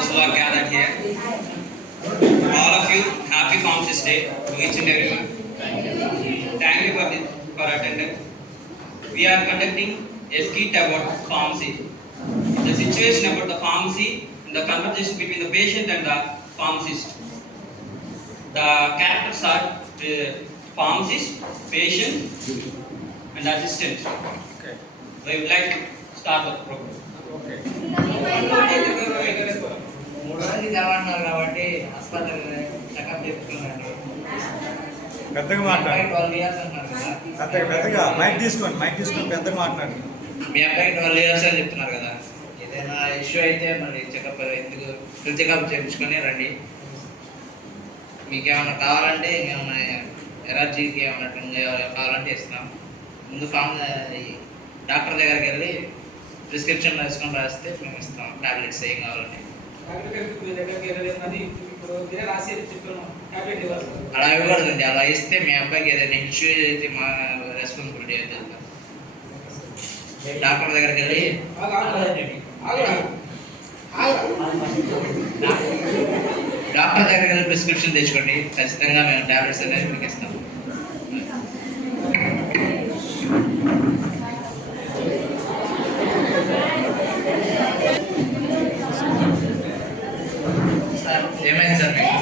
those who are gathered here. All of you, happy Pharmacist Day to each and everyone. Thank you for attending. We are conducting a skit about pharmacy. The situation about the pharmacy and the conversation between the patient and the pharmacist. The characters are the pharmacist, patient, and assistant. Okay. So I would like to start the program. Okay. కాబట్టి hospital checkup చేసుకున్నాను. పెద్దగా మాట్లాడు. 12 years అన్నారు కదా. పెద్దగా mic తీసుకొని పెద్దగా మాట్లాడు. మీ అబ్బాయి 12 years అని చెప్తున్నారు కదా. ఏదైనా ఇష్యూ అయితే మళ్ళీ చెకప్ ఎందుకు ఫుల్ చెకప్ చేయించుకొని రండి. మీకు ఏమైనా కావాలంటే ఏమైనా ఎలర్జీకి ఏమైనా కావాలంటే ఇస్తాం. ముందు డాక్టర్ దగ్గరికి వెళ్ళి ప్రిస్క్రిప్షన్ వేసుకొని రాస్తే మేము ఇస్తాం. టాబ్లెట్స్ ఏం కావాలంటే అలా ఇవ్వకూడదండి. అలా ఇస్తే మీ అబ్బాయికి ఏదైనా ఇష్యూ అయితే మా రెస్పాన్సిబిలిటీ అయితే డాక్టర్ దగ్గరికి వెళ్ళి డాక్టర్ దగ్గరికి వెళ్ళి ప్రిస్క్రిప్షన్ తెచ్చుకోండి. ఖచ్చితంగా మేము టాబ్లెట్స్ అనేది మీకు ఇస్తాం. ఏమైంది సార్ మీకు?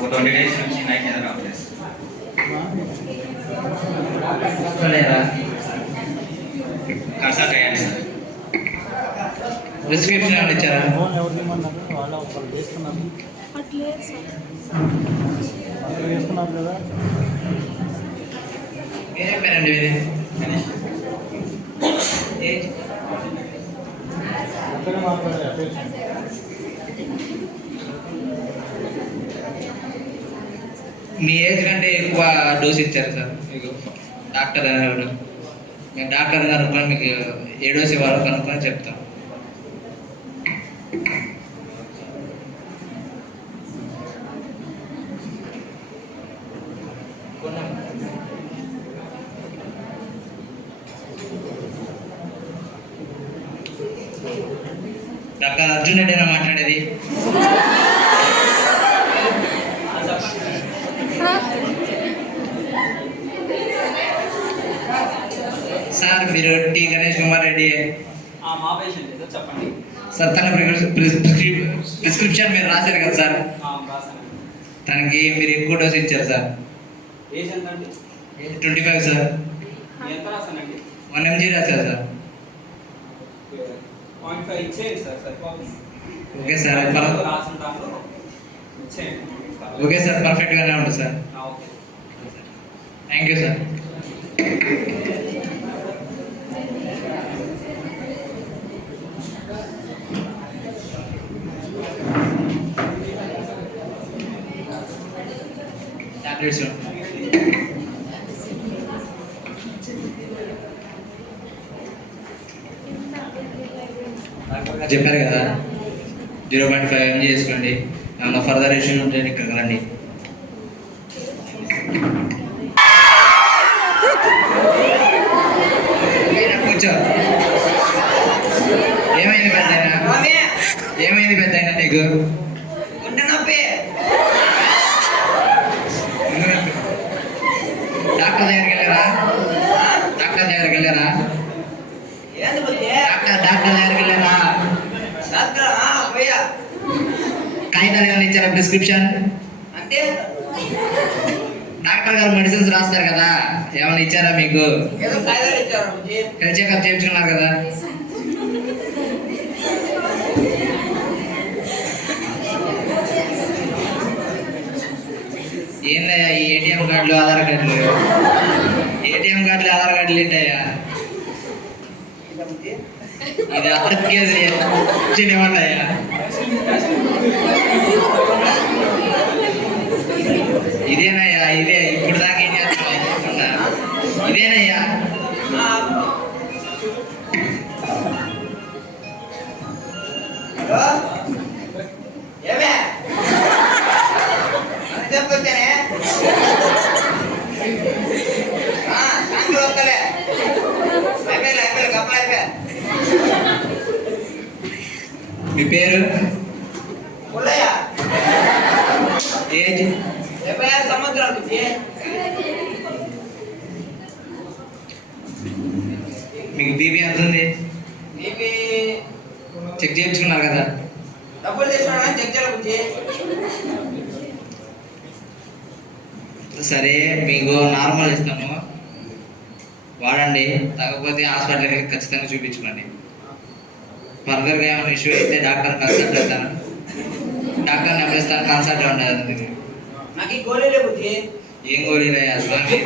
20 days నుంచి నాకు ఏదో రావట్లేదు. కన్సల్ట్ అయ్యాను సార్. ప్రిస్క్రిప్షన్ ఏమైనా ఇచ్చారా? ఏం చెప్పారండి ఇది? మీ ఏజ్ కంటే ఎక్కువ డోస్ ఇచ్చారు సార్ మీకు డాక్టర్ అనేవాడు. మేము డాక్టర్ కనుక్కొని మీకు ఏ డోస్ ఇవ్వాలో కనుక్కొని చెప్తాం. డాక్టర్ అర్జున్ రెడ్డి మాట్లాడేది. సార్ మీరు టి గణేష్ కుమార్ రెడ్డి మా పేషెంట్ ఏదో చెప్పండి సార్. తన ప్రిస్క్రిప్షన్ మీరు రాశారు కదా సార్. తనకి మీరు ఎక్కువ డోస్ ఇచ్చారు సార్. ఏజ్ ఎంత అండి? 25 సార్. ఎంత రాసానండి? 1 mg రాశారు సార్. 0.5 ఇచ్చేయండి సార్. సరిపోతుంది. Okay sir. రాసిన దాంట్లో ఇచ్చేయండి. ఓకే సార్, పర్ఫెక్ట్గానే ఉంటుంది sir. Okay, thank you sir. Tablets చెప్పారు కదా, 0.5 mg చేసుకోండి. ఏమన్నా ఫర్దర్ ఇష్యూ ఉంటే ఇక్కడికి రండి. కూర్చో. ఏమైంది పెద్దయినా? ఏమైంది పెద్దయినా నీకు? డాక్టర్ దగ్గరికి వెళ్ళారా? డాక్టర్ దగ్గరికి వెళ్ళారా? డాక్టర్ దగ్గరికి వెళ్ళారా? కాగితాలు ఏమైనా ఇచ్చారా? ప్రిస్క్రిప్షన్ అంటే డాక్టర్ గారు మెడిసిన్స్ రాస్తారు కదా, ఏమైనా ఇచ్చారా మీకు? హెల్త్ చెకప్ చేయించుకున్నారు కదా. ఏందయ్యా ఈ ఏటీఎం కార్డులు ఆధార్ కార్డులు? ఏటీఎం కార్డులు ఆధార్ కార్డులు ఏంటయ్యా? ఇది అతకేసి ఇచ్చేయమంటాయా? ఇదేనయ్యా, ఇదే ఇప్పుడు దాకా ఏం చేస్తున్నా? ఇదేనయ్యా. చెప్పొచ్చానే మీ పేరు? పుల్లయ్య ఏజ్? 76 సంవత్సరాలు బుజ్జి. మీకు బీపీ ఎంత ఉంది? బీపీ చెక్ చేయించుకున్నారు కదా? డబ్బులు తీసుకున్నా చెక్ చేయాలి బుజ్జి. సరే మీకు నార్మల్ ఇస్తాము, వాడండి. తగ్గకపోతే హాస్పిటల్కి ఖచ్చితంగా చూపించుకోండి. ఫర్దర్గా ఏమైనా ఇష్యూ అయితే డాక్టర్ని కన్సల్ట్ అవుతాను. డాక్టర్ నెంబర్ ఇస్తాను, కన్సల్ట్ ఉండదు. నాకు ఈ గోళీలే బుజ్జి. ఏం గోళీలు అయ్యా స్వామి?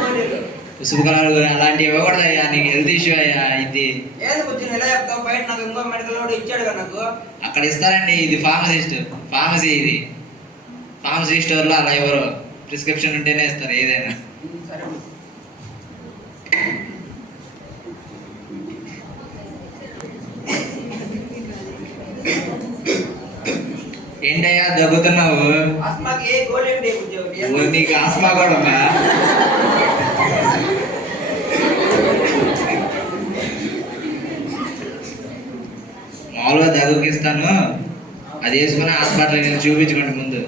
గోళీలు పసుపు కలర్ అలాంటివి ఇవ్వకూడదు అయ్యా, నీకు హెల్త్ ఇష్యూ అయ్యా ఇది. ఏంది బుజ్జి ఎలా చెప్తావు? బయట నాకు ఇంకో మెడికల్ కూడా ఇచ్చాడు కదా నాకు. అక్కడ ఇస్తారండి, ఇది ఫార్మసీ ఇది. ఫార్మసీ స్టోర్లో అలా ఎవరు ప్రిస్క్రిప్షన్ ఉంటేనే ఇస్తారు ఏదైనా. సరే బుజ్జి. ఏంటయ్యా దగ్గుతున్నావు? ఆస్మాకి ఏ గోళీ ఉండే బుజ్జి ఒకటి? ఓ, నీకు ఆస్మా కూడా ఉందా? మామూలుగా దగ్గుకి ఇస్తాను, అది వేసుకుని హాస్పిటల్కి వెళ్ళి చూపించుకోండి ముందు.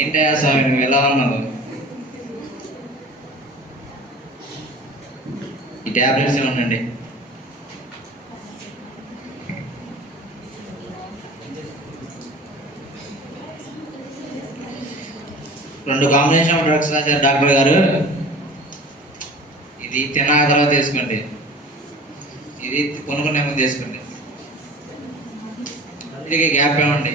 ఏంటయ్యా స్వామి నువ్వు ఎలా ఉన్నావు? ఈ ట్యాబ్లెట్స్ ఇవ్వండి. రెండు కాంబినేషన్ ఆఫ్ డ్రగ్స్ రాశారు డాక్టర్ గారు. ఇది తిన్నాక తర్వాత వేసుకోండి, ఇది కొనుక్కునే ముందు వేసుకోండి. ఇది గ్యాప్ ఏమండి?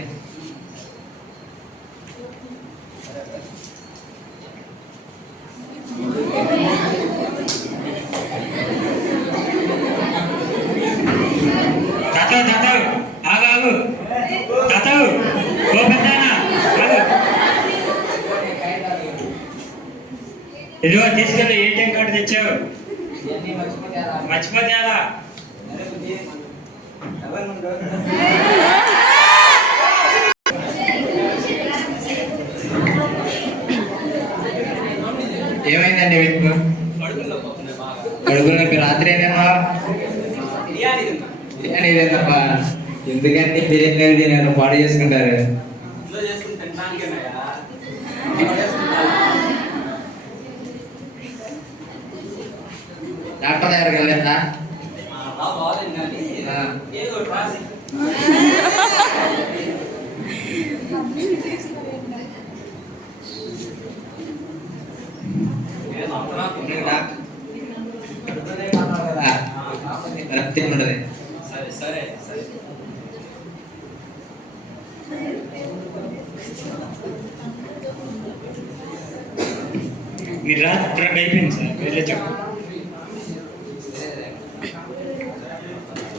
ఇదిగో తీసుకెళ్ళి ఏటీఎం కార్డు తెచ్చావు, ఇవన్నీ మర్చిపోతారా? మర్చిపోతేలా? అరే బుజ్జి, ఎవరు ఉండరు? ఏమైందండి మీకు? కడుపులో నొప్పి. రాత్రి ఏదైనా బిర్యానీ తిన్నా. బిర్యానీ ఏదైనా? ఎందుకంటే బిర్యానీ తినాను పాడు చేసుకుంటారు. ఇంట్లో చేసుకుని తినడానికేనాయా? డాక్టర్ దగ్గరికి వెళ్ళందా? బాగాలేదు కానీ ఏదో ఒకటి రాసి. రక్తం ఉండదు. సరే సరే సరే. మీరు రాత్రి అయిపోయింది సార్, వేరే చెప్పు.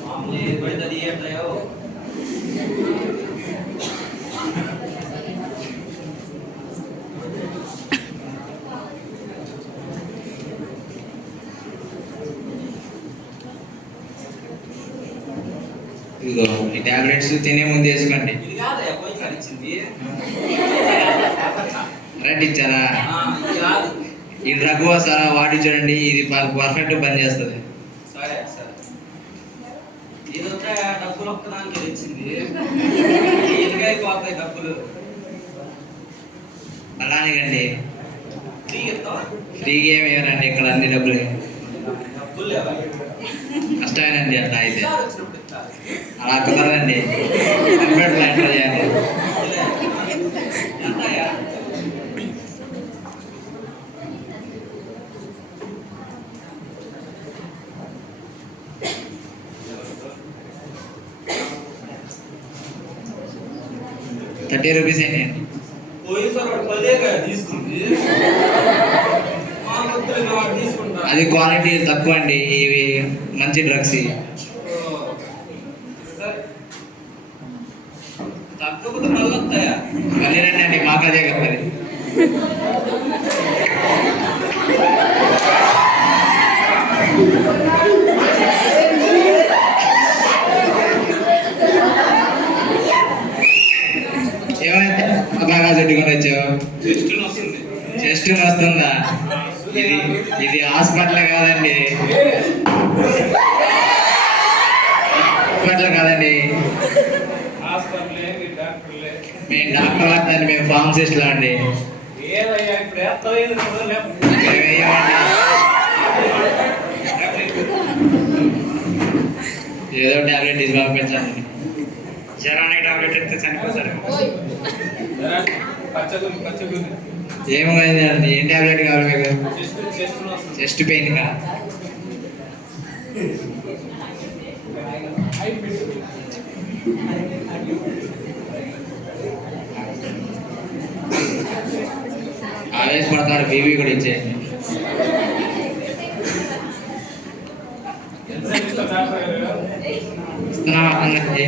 మామూలు పడుతుంది ఎట్లయో. ఇదిగో ఈ టాబ్లెట్స్ తినే ముందు వేసుకోండి. ఇది కాదయ్యా పోయినసారి ఇచ్చింది. రెడ్ ఇచ్చారా? ఇది కాదు. ఈ డ్రగ్ సారా వాడి చూడండి, ఇది పర్ఫెక్ట్ పని చేస్తుంది. సరే సరే. ఇదంతా డబ్బులు ఒక్కదానికి తెచ్చింది. ఎందుకు అయిపోతాయి డబ్బులు? అలానేకండి, ఫ్రీ ఇస్తావా? ఫ్రీగా ఏమి ఇవ్వరండి ఇక్కడ, అన్ని డబ్బులు. డబ్బులు లేవా? కష్టమేనండి అట్లా అయితే. ఈసారి వచ్చినప్పుడు ఇస్తా. అలా కుదరదండి, కంప్యూటర్లో ఎంటర్ చేయండి. ఎంతయ్యా? ₹30 అండి. పోయినసారి వాడు 10 కదా తీసుకుంది. మా వద్దులే వాడు తీసుకుంటా. అది క్వాలిటీ తక్కువ అండి, ఇవి మంచి డ్రగ్స్. సరే. తగ్గకపోతే మళ్ళీ వస్తాయా? మళ్ళీ రండి అండి, మాకు అదే కదా. ఏమైతే బాగా చుట్టుకొని వచ్చావు? చెస్ట్ వస్తుందా? ఇది హాస్పిటల్ కాదండి, హాస్పిటల్ కాదండి. హాస్పిటల్ ఏమి డాక్టర్లే మేము డాక్టర్ అండి, మేము ఫార్మసిస్టులు అండి. ఏదయ్యా ఇప్పుడు వేస్తావేది మేము వేయమండి. ఏదో టాబ్లెట్ తీసి పంపించండి. జ్వరానికి టాబ్లెట్ ఎత్తే చనిపోతారు. పచ్చగుంది ఏమైందండి? ఏం టాబ్లెట్ కావాలి మీకు? చెస్ట్ చెస్ట్ పెయిన్ కా? ఆవేశపడతాడు, బీబీ కూడా ఇచ్చేయండి. ఇస్తున్నామండి.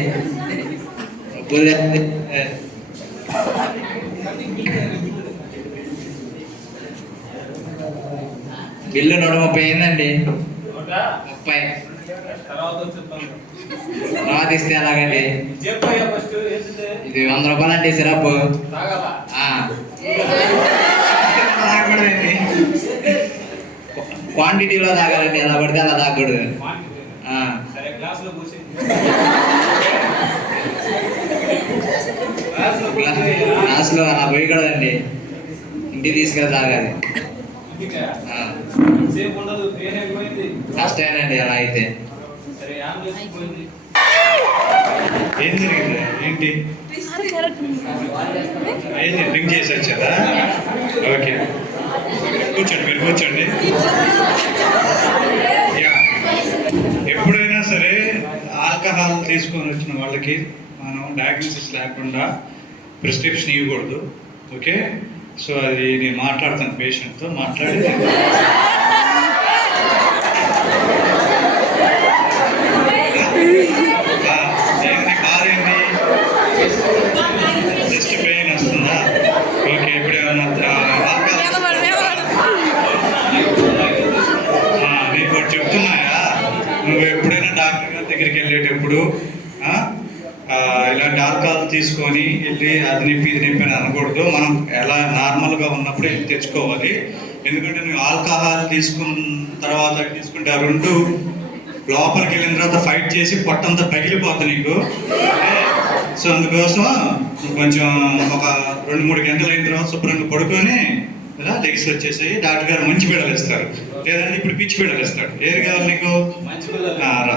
డబ్బులు లేకపోతే బిల్లు 130 అయిందండి. 30 తర్వాత వచ్చేద్దాం. తర్వాత ఇస్తే ఎలాగండి? చెప్పయ్యా ఫస్ట్ ఏంటిది ఇది 100 రూపాయలు అండి సిరప్. తాగాలా? తాగకూడదండి, క్వాంటిటీలో తాగాలండి, ఎలా పడితే అలా తాగకూడదు. సరే గ్లాసులో పోసి గ్లాసులో అలా పోయకూడదండి, ఇంటికి తీసుకెళ్ళి తాగాలి. సేపు ఉండదు, ట్రైన్ అయిపోయింది. కష్టమేనండి అలా అయితే. సరే అంబులెన్స్ పోయింది. ఏం జరిగింది? ఏంటి ఏంటి డ్రింక్ చేసి వచ్చారా? ఓకే, కూర్చోండి, మీరు కూర్చోండి. యా, ఎప్పుడైనా సరే ఆల్కహాల్ తీసుకొని వచ్చిన వాళ్ళకి మనం డయాగ్నోసిస్ లేకుండా ప్రిస్క్రిప్షన్ ఇవ్వకూడదు. ఓకే, సో అది నేను మాట్లాడతాను, పేషెంట్తో మాట్లాడి ఏంటి కాదేంటి, చెస్ట్ పెయిన్ వస్తుందా? ఓకే, ఇప్పుడు ఏమన్నా నీకు ఒకటి చెప్తున్నాయా, నువ్వు ఎప్పుడైనా డాక్టర్ గారి దగ్గరికి వెళ్ళేటప్పుడు ఇలాంటి ఆల్కహాల్ తీసుకొని వెళ్ళి అది నింపి ఇది నింపి అని అనకూడదు. మనం ఎలా నార్మల్గా ఉన్నప్పుడు వెళ్ళి తెచ్చుకోవాలి. ఎందుకంటే నువ్వు ఆల్కహాల్ తీసుకున్న తర్వాత తీసుకుంటే ఆ రెండు లోపలికి వెళ్ళిన తర్వాత ఫైట్ చేసి పొట్టంతా పగిలిపోతుంది నీకు. సో అందుకోసం కొంచెం ఒక 2-3 గంటలు అయిన తర్వాత శుభ్రంగా పడుకొని ఇలా లెగ్స్ వచ్చేసాయి. డాక్టర్ గారు మంచి బిడ్డలు ఇస్తారు, లేదంటే ఇప్పుడు పిచ్చి బిడ్డలు ఇస్తాడు. ఏది కావాలి నీకు? మంచి పిల్లలు. రా.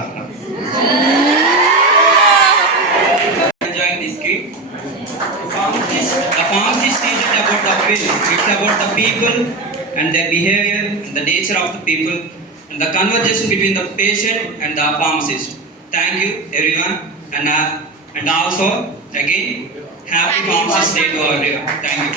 Enjoying this kid. The pharmacist is not about the pill. It's about the people and their behavior, and the nature of the people, and the conversation between the patient and the pharmacist. Thank you, everyone, and also again, happy Pharmacist Day to everyone. Thank you.